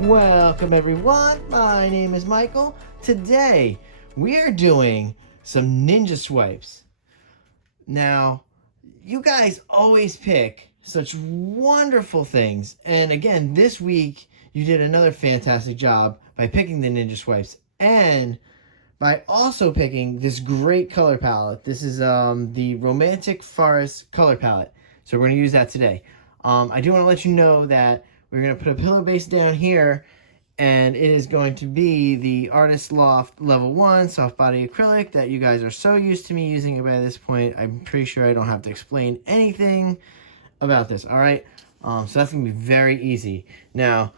Welcome everyone, my name is Michael. Today we are doing some ninja swipes. Now, you guys always pick such wonderful things, and again this week you did another fantastic job by picking the ninja swipes and by also picking this great color palette. This is the Romantic Forest color palette, so we're going to use that today. I do want to let you know that we're going to put a pillow base down here, and it is going to be the Artist Loft Level 1 Soft Body Acrylic that you guys are so used to me using by this point. I'm pretty sure I don't have to explain anything about this, alright? So that's going to be very easy. Now,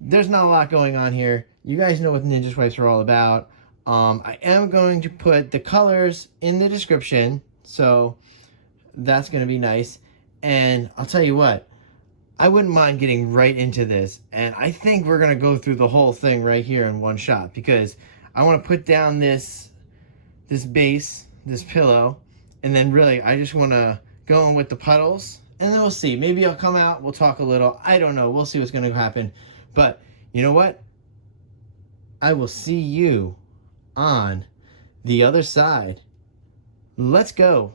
there's not a lot going on here. You guys know what ninja swipes are all about. I am going to put the colors in the description, so that's going to be nice. And I'll tell you what, I wouldn't mind getting right into this, and I think we're going to go through the whole thing right here in one shot, because I want to put down this base, this pillow, and then really I just want to go in with the puddles, and then we'll see. Maybe I'll come out, we'll talk a little, I don't know, we'll see what's going to happen. But you know what? I will see you on the other side. Let's go.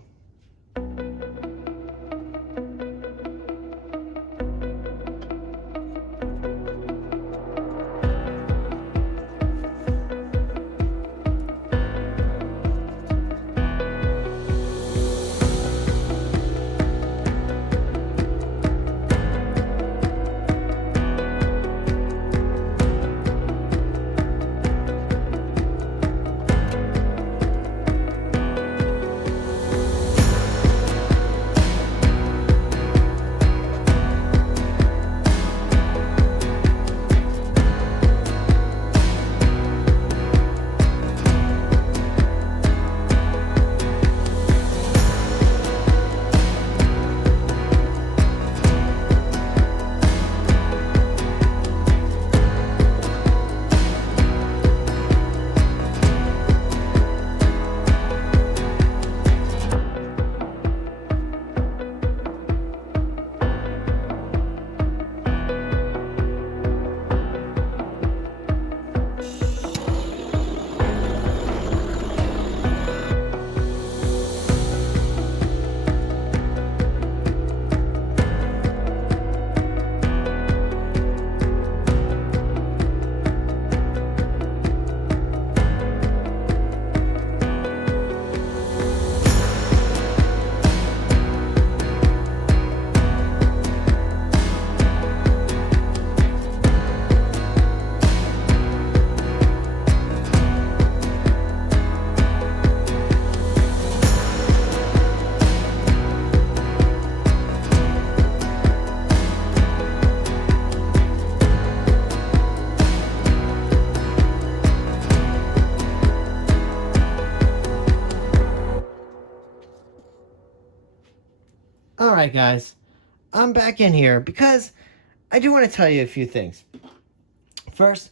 Alright guys, I'm back in here because I do want to tell you a few things. First,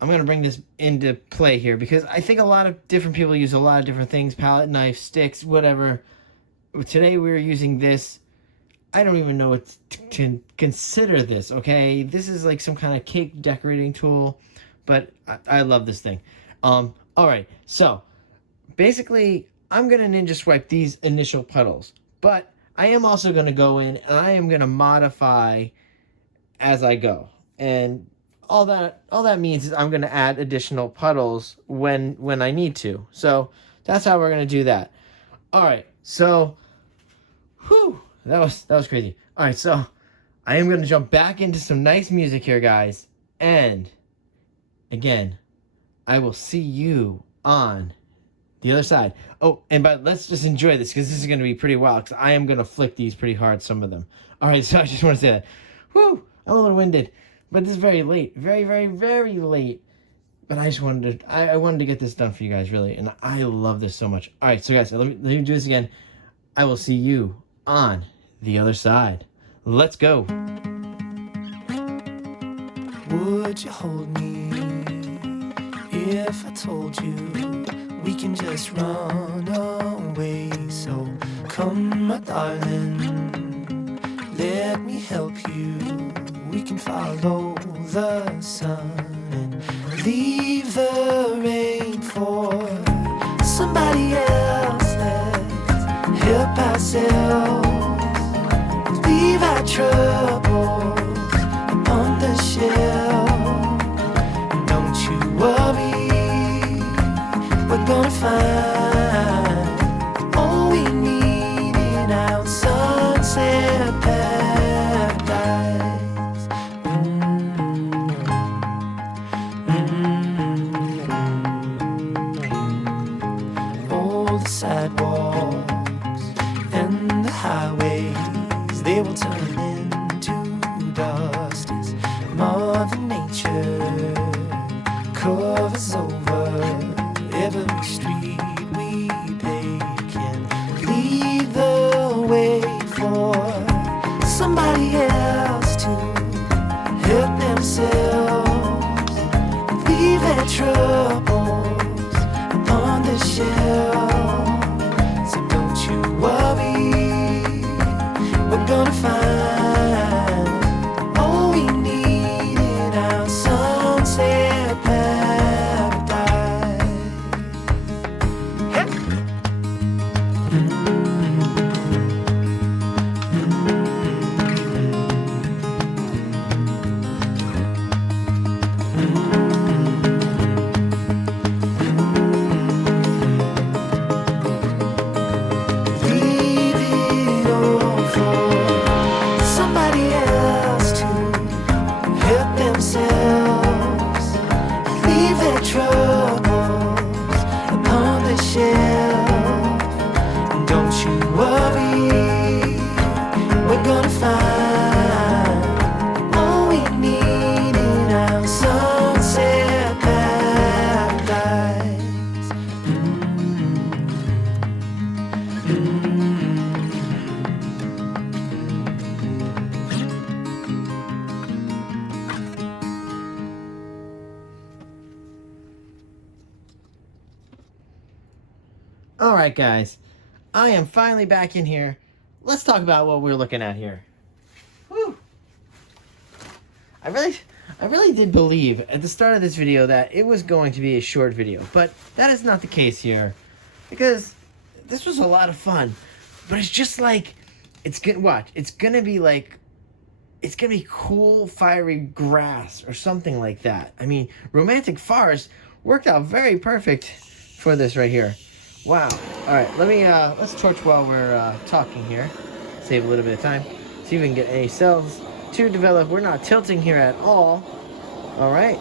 I'm going to bring this into play here because I think a lot of different people use a lot of different things, palette knife, sticks, whatever. Today we're using this. I don't even know what to consider this, okay? This is like some kind of cake decorating tool, but I love this thing. Alright, so basically I'm going to ninja swipe these initial puddles, but I am also going to go in and I am going to modify as I go. And all that means is I'm going to add additional puddles when I need to. So that's how we're going to do that. All right. So whew, that was crazy. All right. So I am going to jump back into some nice music here, guys. And again, I will see you on the other side. Oh, and let's just enjoy this because this is going to be pretty wild because I am going to flick these pretty hard, some of them. All right, so I just want to say that. Whew, I'm a little winded, but this is very late. Very, very, very late. But I just wanted to, I wanted to get this done for you guys, really, and I love this so much. All right, so guys, let me do this again. I will see you on the other side. Let's go. Would you hold me if I told you we can just run away? So come, my darling, let me help you we can follow the sun and leave the rain for somebody else. Let's help ourselves, leave our troubles upon the shelf. And don't you worry, we're gonna find all we need in our sunset paradise. All the sidewalks and the highways, they will turn into dust as Mother Nature covers over every street we pave. Can lead the way for somebody else to help themselves, leave their troubles upon the shelf. So don't you worry, we're gonna find all we need in our sunset paradise. Leave it all for somebody else to help themselves, leave their troubles upon the shelf. And don't you worry, we're gonna find all we need in our sunset paradise. All right, guys, I am finally back in here. Let's talk about what we're looking at here. Whew. I really did believe at the start of this video that it was going to be a short video, but that is not the case here, because this was a lot of fun. But it's just like, it's gonna be cool, fiery grass or something like that. I mean, romantic forest worked out very perfect for this right here. Wow. All right, let's torch while we're talking here. Save a little bit of time. See if we can get any cells to develop. We're not tilting here at all. All right.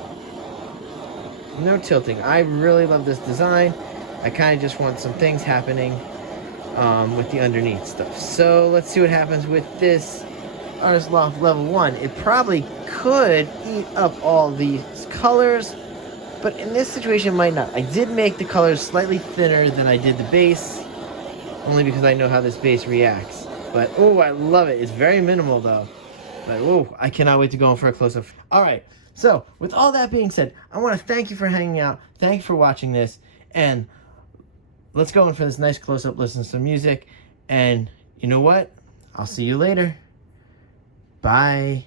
No tilting. I really love this design. I kind of just want some things happening with the underneath stuff. So let's see what happens with this Artist Loft level 1. It probably could eat up all these colors, but in this situation it might not. I did make the colors slightly thinner than I did the base, only because I know how this base reacts. But oh, I love it. It's very minimal though. But oh, I cannot wait to go in for a close-up. All right, so with all that being said, I want to thank you for hanging out. Thank you for watching this, and let's go in for this nice close-up, listen to some music, and you know what? I'll see you later. Bye.